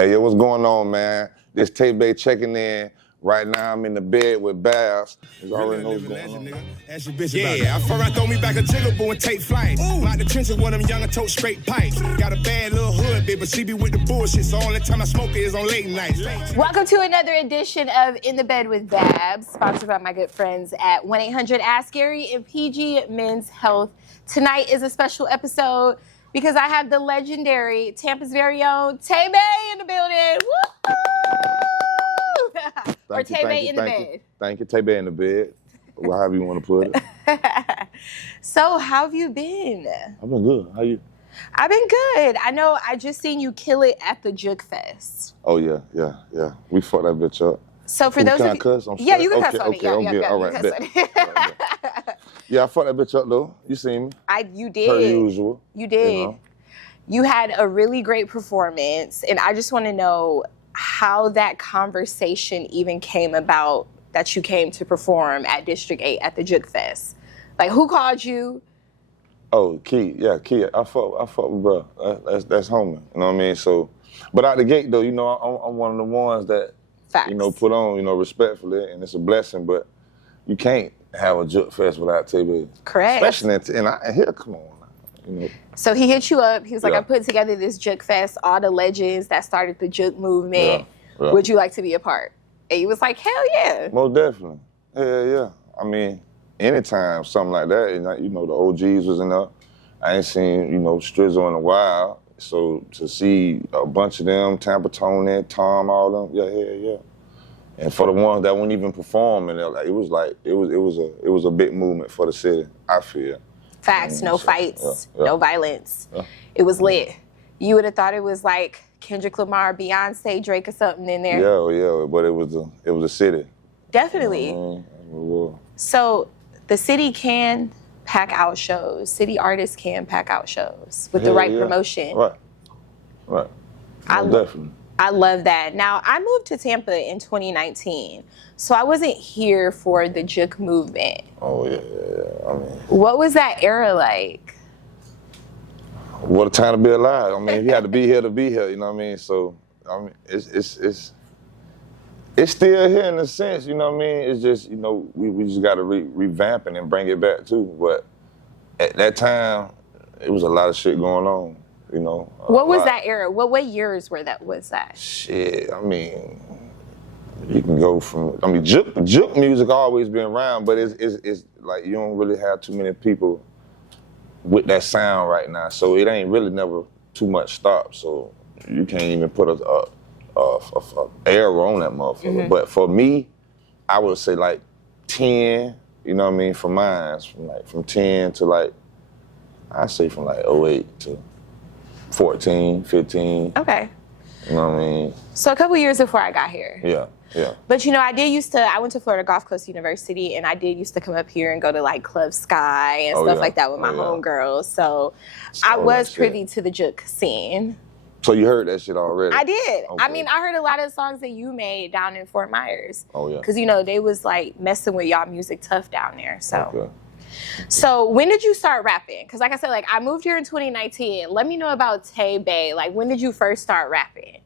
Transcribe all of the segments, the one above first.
Hey, yo, what's going on, man? This Taebae checking in. Right now, I'm in the bed with Babs. You already know what's going on. Ask your bitch about it. I front right, throw me back a jiggable and take flight. Like the trenches, one of them young and tote straight pipes. Got a bad little hood, bitch, but she be with the bullshit, so all the time I smoke it is on late nights. Welcome to another edition of In the Bed with Babs, sponsored by my good friends at 1-800-ASK-GARY and PG Men's Health. Tonight is a special episode because I have the legendary Tampa's very own Taebae in the building. Woo! Or Taebae in the bed. Thank you, Taebae in the bed. However you want to put it. So, how have you been? I've been good. How you? I've been good. I know I just seen you kill it at the Juke Fest. Oh, yeah. We fucked that bitch up. So for those of you... Can I cuss? Yeah, you can cuss on it. Okay, all right, bet. Yeah, I fucked that bitch up, though. You seen me. You did. Per usual. You did. You know? You had a really great performance, and I just want to know how that conversation even came about that you came to perform at District 8 at the Juke Fest. Like, who called you? Oh, Key. Yeah, Key. I fuck with bro. That's homie. You know what I mean? So, but out the gate, though, you know, I'm one of the ones that, Facts. you know, put on, you know, respectfully, and it's a blessing, but you can't have a Juke Fest without Taebae. Correct. Especially here, come on. You know. So he hit you up. He was like, Yeah. I put together this Juke Fest, all the legends that started the Juke movement. Yeah. Would you like to be a part? And he was like, hell yeah. Most definitely. Yeah. I mean, anytime something like that, and you know, the OGs was in there. I ain't seen, you know, Strizzle in a while. So to see a bunch of them, Tampa, Tony, Tom, all them, yeah. And for the ones that wouldn't even perform, and it was a big movement for the city, I feel. Facts, no fights, yeah. no violence. Yeah. It was lit. You would have thought it was like Kendrick Lamar, Beyonce, Drake or something in there. Yeah, but it was a city. Definitely. You know what I mean? So the city can pack out shows. City artists can pack out shows with the right promotion. Right. Definitely. I love that. Now, I moved to Tampa in 2019, so I wasn't here for the Juke movement. Oh, yeah. I mean, what was that era like? What a time to be alive. I mean, you had to be here, you know what I mean? So, I mean, it's still here in a sense, you know what I mean? It's just, you know, we just got to revamp it and bring it back too. But at that time, it was a lot of shit going on, you know. What was that era? What years was that? Shit, I mean, you can go from, I mean, Juke music always been around, but it's like you don't really have too many people with that sound right now, so it ain't really never too much stop. So you can't even put a era on that motherfucker. Mm-hmm. But for me, I would say like 10. You know what I mean? For mine, from 10 to like, I say from like 08 to 14, 15. Okay. You know what I mean? So a couple years before I got here. Yeah. But you know, I went to Florida Gulf Coast University, and I did used to come up here and go to like Club Sky and stuff like that with my homegirls. So I was privy to the Juke scene. So you heard that shit already? I did. Okay. I mean, I heard a lot of songs that you made down in Fort Myers. Oh, yeah. Because, you know, they was like messing with y'all music tough down there. So. Okay. So when did you start rapping? Because like I said, like I moved here in 2019. Let me know about Taebae. Like when did you first start rapping?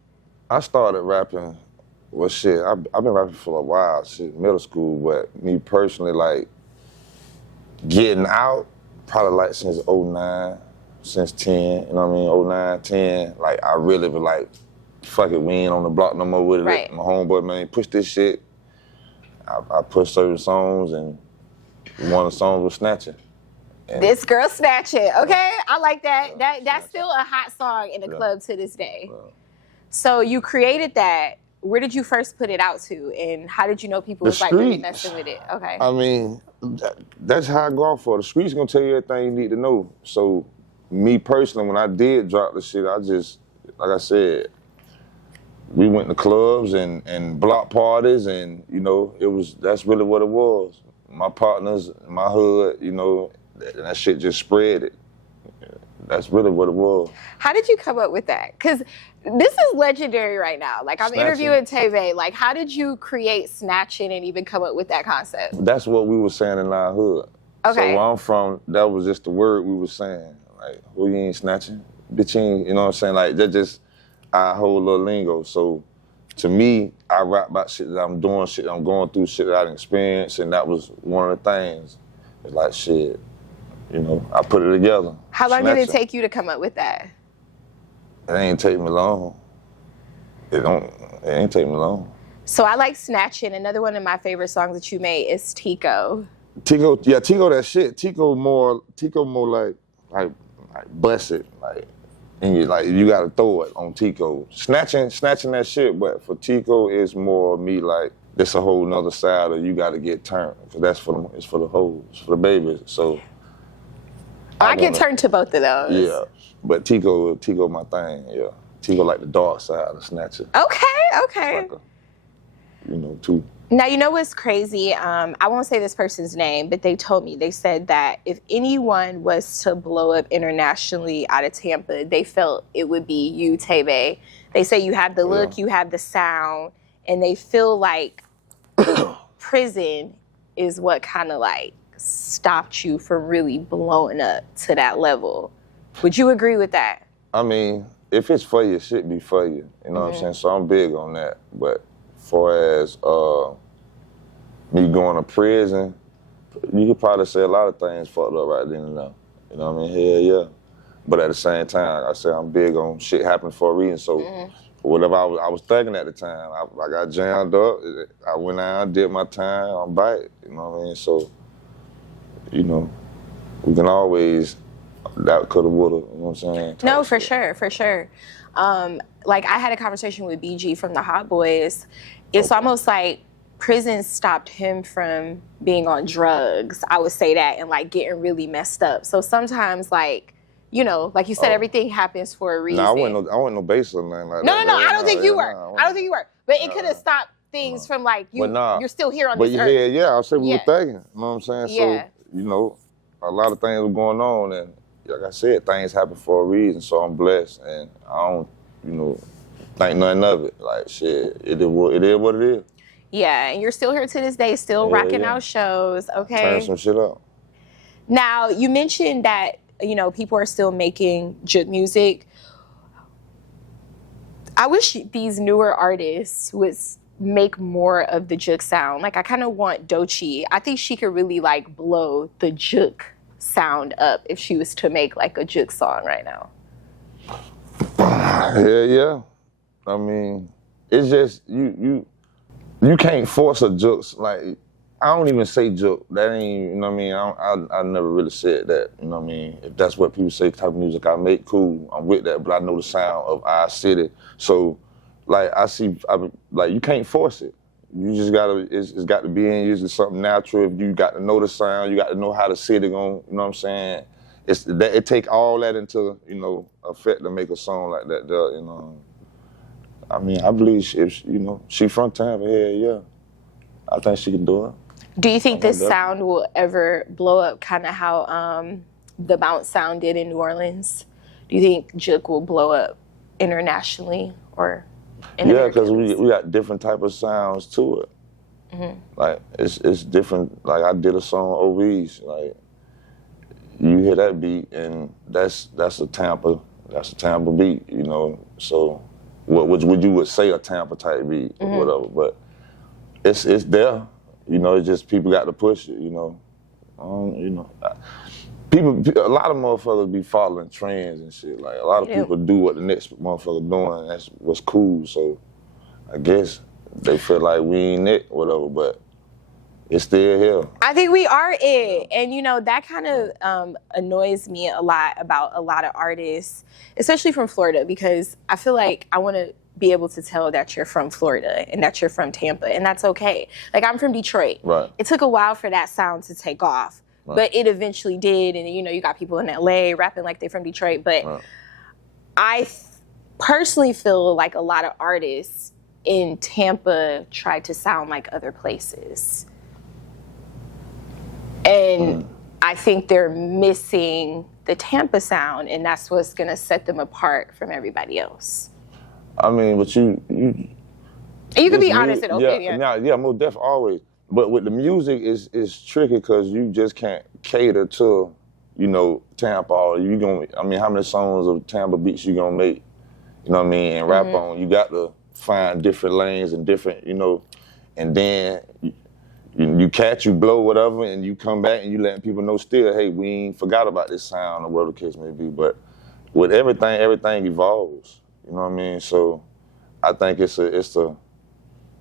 I started rapping, well shit, I've been rapping for a while, shit, middle school, but me personally, like, getting out, probably like since 09, since 10, you know what I mean, 09, 10, like I really was like, fuck it, we ain't on the block no more with it. Right. My homeboy, man, push this shit. I pushed certain songs, and one of the songs was Snatching. And This Girl Snatching, okay? I like that. That's still a hot song in the club to this day. So you created that. Where did you first put it out to, and how did you know people was like really messing with it? Okay. I mean, that's how I go off for. The streets gonna tell you everything you need to know. So me personally, when I did drop the shit, I just, like I said, we went to clubs and block parties, and you know, that's really what it was. My partners, my hood, you know, that shit just spread it. That's really what it was. How did you come up with that? Because this is legendary right now. Like, I'm interviewing Taebae. Like, how did you create Snatching and even come up with that concept? That's what we were saying in our hood. Okay. So where I'm from, that was just the word we were saying. Like, who you ain't snatching? Bitch, you ain't, you know what I'm saying? Like, that just, our whole little lingo. So to me, I rap about shit that I'm doing, shit that I'm going through, shit that I done experienced, and that was one of the things. It's like shit, you know, I put it together. How long did it Snatcher. take you to come up with that? It ain't take me long. It ain't take me long. So I like Snatching. Another one of my favorite songs that you made is Tico. Tico that shit. Tico more like bust it, and you gotta throw it on Tico. Snatching that shit, but for Tico it's more me like this a whole nother side of you gotta get turned. Cause that's it's for the hoes, it's for the babies. So I get turned to both of those. Yeah. But Tico my thing, yeah. Tico like the dark side of Snatcher. Okay. Like you know, too. Now, you know what's crazy? I won't say this person's name, but they said that if anyone was to blow up internationally out of Tampa, they felt it would be you, Taebae. They say you have the look, you have the sound, and they feel like prison is what kind of like stopped you from really blowing up to that level. Would you agree with that? I mean, if it's for you, it should be for you. You know what I'm saying? So I'm big on that. But far as me going to prison, you could probably say a lot of things fucked up right then and there. You know what I mean? Hell yeah. But at the same time, like I said, I'm big on shit happening for a reason. So whatever I was thinking at the time, I got jammed up. I went out, did my time, I'm back. You know what I mean? So, you know, we can always, that coulda, woulda, you know what I'm saying? No, for sure. Like I had a conversation with BG from the Hot Boys. It's almost like prison stopped him from being on drugs. I would say that, and like getting really messed up. So sometimes like, you know, like you said, everything happens for a reason. I wasn't no bass or nothing like that. No, I don't think you were. I don't think you were. But it could have stopped things from like you're still here on this earth. Yeah, I said we were thinking. You know what I'm saying? Yeah. So, you know, a lot of things were going on, and like I said, things happen for a reason. So I'm blessed, and I don't, you know, think nothing of it. Like shit, it is what it is. Yeah, and you're still here to this day, still rocking out shows. Okay. Turn some shit up. Now you mentioned that, you know, people are still making juke music. I wish these newer artists would make more of the juke sound. Like I kind of want Doechii. I think she could really like blow the juke sound up if she was to make like a juke song right now. Yeah. I mean, it's just you can't force a juke. Like I don't even say juke. That ain't, you know what I mean? I never really said that. You know what I mean? If that's what people say, type of music I make, cool. I'm with that. But I know the sound of our city. So, like you can't force it. You just gotta. It's got to be in you. It's something natural. If you got to know the sound, you got to know how the city going. You know what I'm saying? It take all that into, you know, effect to make a song like that. You know. I mean, I believe she from Tampa. Yeah. I think she can do it. Do you think this sound will ever blow up kind of how the bounce sound did in New Orleans? Do you think juke will blow up internationally or in Yeah, because we got different type of sounds to it. Mm-hmm. Like, it's different. Like, I did a song, OVs. Like, you hear that beat, and that's a Tampa beat, you know? So, what you would say a Tampa type beat or whatever, but it's there. You know, it's just people got to push it, you know. You know, a lot of motherfuckers be following trends and shit. Like, a lot of people do what the next motherfucker doing. That's what's cool. So, I guess they feel like we ain't it, whatever, but it's still here. I think we are it. And, you know, that kind of annoys me a lot about a lot of artists, especially from Florida, because I feel like I want to be able to tell that you're from Florida and that you're from Tampa, and that's okay. Like, I'm from Detroit. Right. It took a while for that sound to take off, but it eventually did. And, you know, you got people in LA rapping like they're from Detroit. But I personally feel like a lot of artists in Tampa try to sound like other places. And I think they're missing the Tampa sound, and that's what's going to set them apart from everybody else. I mean, but you can be honest and open. Yeah, most definitely, always. But with the music, it's tricky because you just can't cater to, you know, Tampa. How many songs of Tampa beats you gonna make? you know what I mean, and rap on. You got to find different lanes and different, you know, and then you catch, you blow, whatever, and you come back and you letting people know still, hey, we ain't forgot about this sound or whatever the case may be. But with everything evolves. You know what I mean? So I think it's a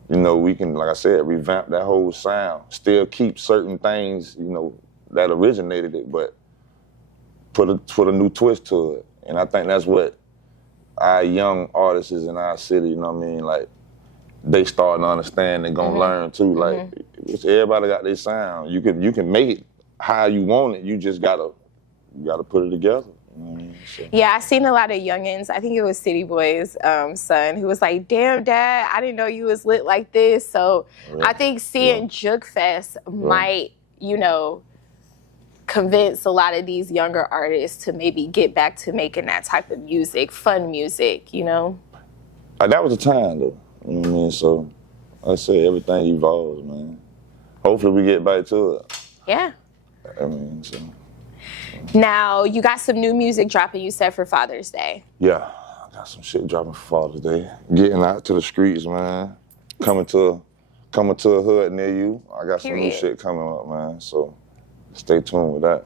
you know, we can, like I said, revamp that whole sound. Still keep certain things, you know, that originated it, but put a new twist to it. And I think that's what our young artists in our city, you know what I mean? Like, they starting to understand and gonna learn too. Like, everybody got their sound. You can make it how you want it. You just gotta put it together. You know what I mean? So. Yeah, I seen a lot of youngins. I think it was City Boy's son who was like, "Damn, Dad, I didn't know you was lit like this." So I think seeing Juke Fest might, you know, convince a lot of these younger artists to maybe get back to making that type of music, fun music, you know? That was the time, though. You know what I mean? So, like I say, everything evolves, man. Hopefully we get back to it. Yeah. I mean, so. Now, you got some new music dropping, you said, for Father's Day. Yeah, I got some shit dropping for Father's Day. Getting out to the streets, man. Coming to a hood near you. I got some new shit coming up, man. So stay tuned with that.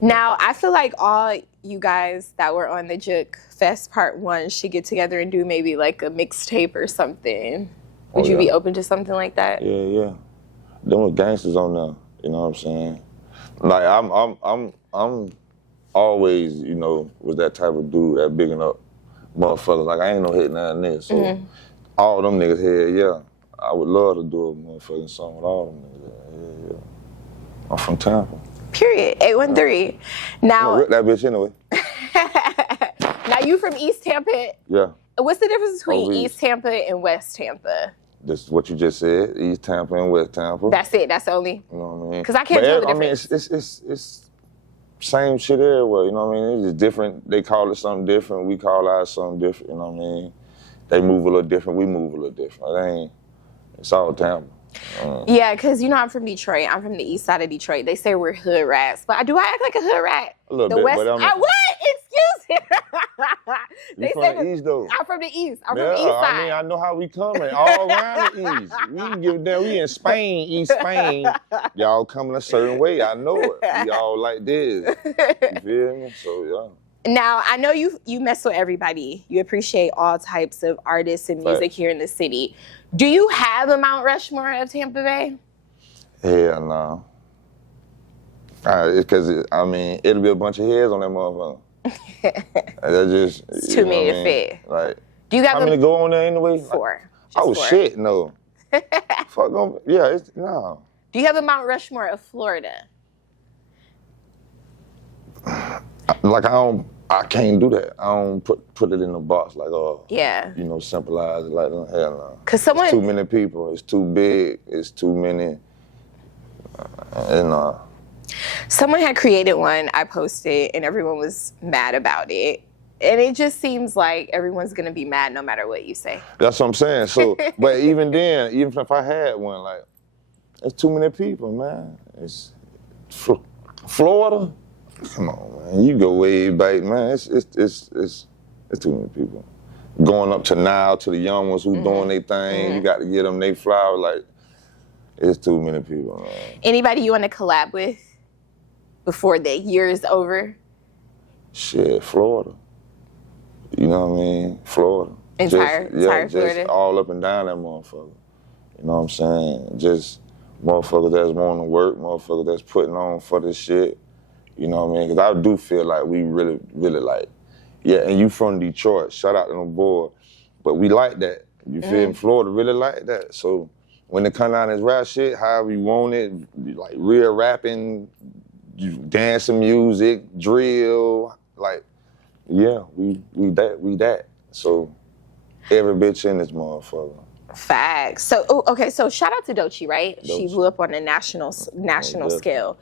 Now, I feel like all you guys that were on the Juke Fest Part 1 should get together and do maybe like a mixtape or something. Would you be open to something like that? Yeah. Them with gangsters on there, you know what I'm saying? Like, I'm always, you know, was that type of dude that bigging up motherfuckers. Like, I ain't no hitting nothing there. So all them niggas here, yeah. I would love to do a motherfucking song with all them niggas. Yeah. I'm from Tampa. Period. 813. Now, I'm gonna rip that bitch anyway. Now, you from East Tampa? Yeah. What's the difference between East Tampa and West Tampa? This is what you just said, East Tampa and West Tampa. That's it. That's the only. You know what I mean? Because I can't tell the difference. I mean, it's same shit everywhere. You know what I mean? It's just different. They call it something different. We call ours something different. You know what I mean? They move a little different. We move a little different. It's all Tampa. Yeah, because you know I'm from Detroit. I'm from the east side of Detroit. They say we're hood rats, but do I act like a hood rat? A little bit. West, but what? Excuse me. You from the east though? I'm from the east. I'm from the east side. I mean, I know how we coming all around the east. We can give them. We in Spain, East Spain. Y'all coming a certain way. I know it. Y'all like this. You feel me? So yeah. Now, I know you mess with everybody. You appreciate all types of artists and music here in the city. Do you have a Mount Rushmore of Tampa Bay? Hell no. Because, I mean, it'll be a bunch of heads on that motherfucker. That's just... It's too many to fit. Like, do you got how many go on there anyway? 4. Oh, 4. Shit, no. Fuck on... Yeah, no. Do you have a Mount Rushmore of Florida? Like, I can't do that. I don't put it in a box like, you know, symbolize it like, hell no. Because it's too many people. It's too big. It's too many. Someone had created one. I posted, and everyone was mad about it. And it just seems like everyone's gonna be mad no matter what you say. That's what I'm saying. So, but even then, even if I had one, like, it's too many people, man. It's Florida. Come on, man. You go way back, man. It's too many people. Going up to now to the young ones who doing their thing. You got to get them their flowers. Like, it's too many people, man. Anybody you want to collab with before the year is over? Shit, Florida. You know what I mean? Florida. Entire Florida? Just all up and down that motherfucker. You know what I'm saying? Just motherfuckers that's wanting to work, motherfuckers that's putting on for this shit. You know what I mean? Because I do feel like we really, really like, and you from Detroit, shout out to them boys, but we like that. You feel me? Florida really like that. So when they come down this rap shit, however you want it, like real rapping, dancing music, drill, like, yeah, we that. So every bitch in this motherfucker. Facts. So, okay, so shout out to Doechii, right? She blew up on a national scale.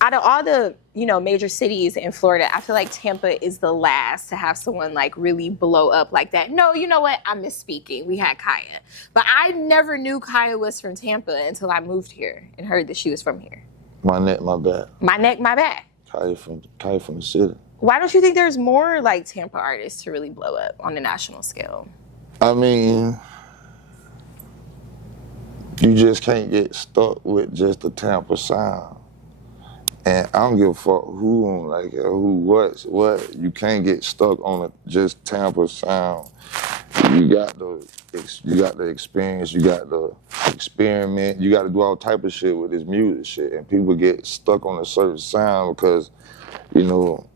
Out of all the, you know, major cities in Florida, I feel like Tampa is the last to have someone like really blow up like that. No, you know what? I'm misspeaking. We had Kaya. But I never knew Kaya was from Tampa until I moved here and heard that she was from here. My neck, my back. My neck, my back. Kaya from the city. Why don't you think there's more like Tampa artists to really blow up on the national scale? I mean, you just can't get stuck with just the Tampa sound. And I don't give a fuck who, like, who, what. You can't get stuck on just Tampa sound. You got the experience, you got the experiment, you got to do all type of shit with this music shit. And people get stuck on a certain sound because, you know,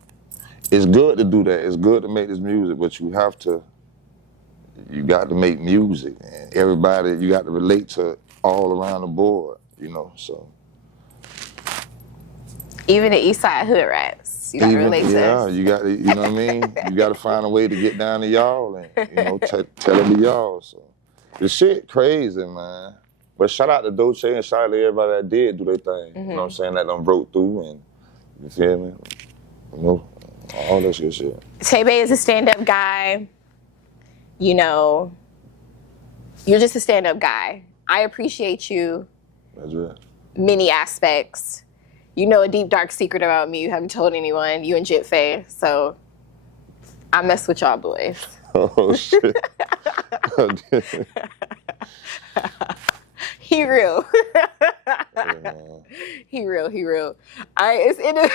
it's good to do that. It's good to make this music, but you got to make music. And everybody, you got to relate to all around the board, you know, so. Even the East Side hood rats, you gotta relate to. Yeah, you got to, you know what I mean? You got to find a way to get down to Yall and, you know, tell them to Yall. So the shit crazy, man. But shout out to Dolce and shout out to everybody that did do their thing. You know what I'm saying? That done broke through and, you feel me? You know, all that good shit. Taebae is a stand-up guy. You know, you're just a stand-up guy. I appreciate you. That's right. Many aspects. You know a deep, dark secret about me you haven't told anyone, you and Jit Faye. So I mess with y'all boys. Oh, shit. He real. Yeah. He real. It's in the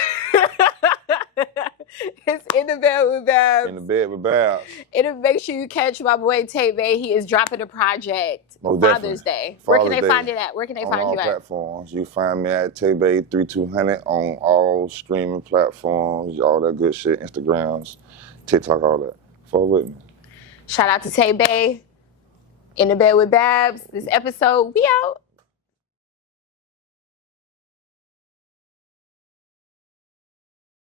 it's in the bed with Babs. In the bed with Babs. And make sure you catch my boy Taebae. He is dropping a project Most Father's definitely. Day. Where can Father's they Day. find it at? Where can they On find all you at? platforms. You find me at Taebae 3200 on all streaming platforms, all that good shit, Instagrams, TikTok, all that. Follow with me. Shout out to Taebae. In the bed with Babs. This episode, we out.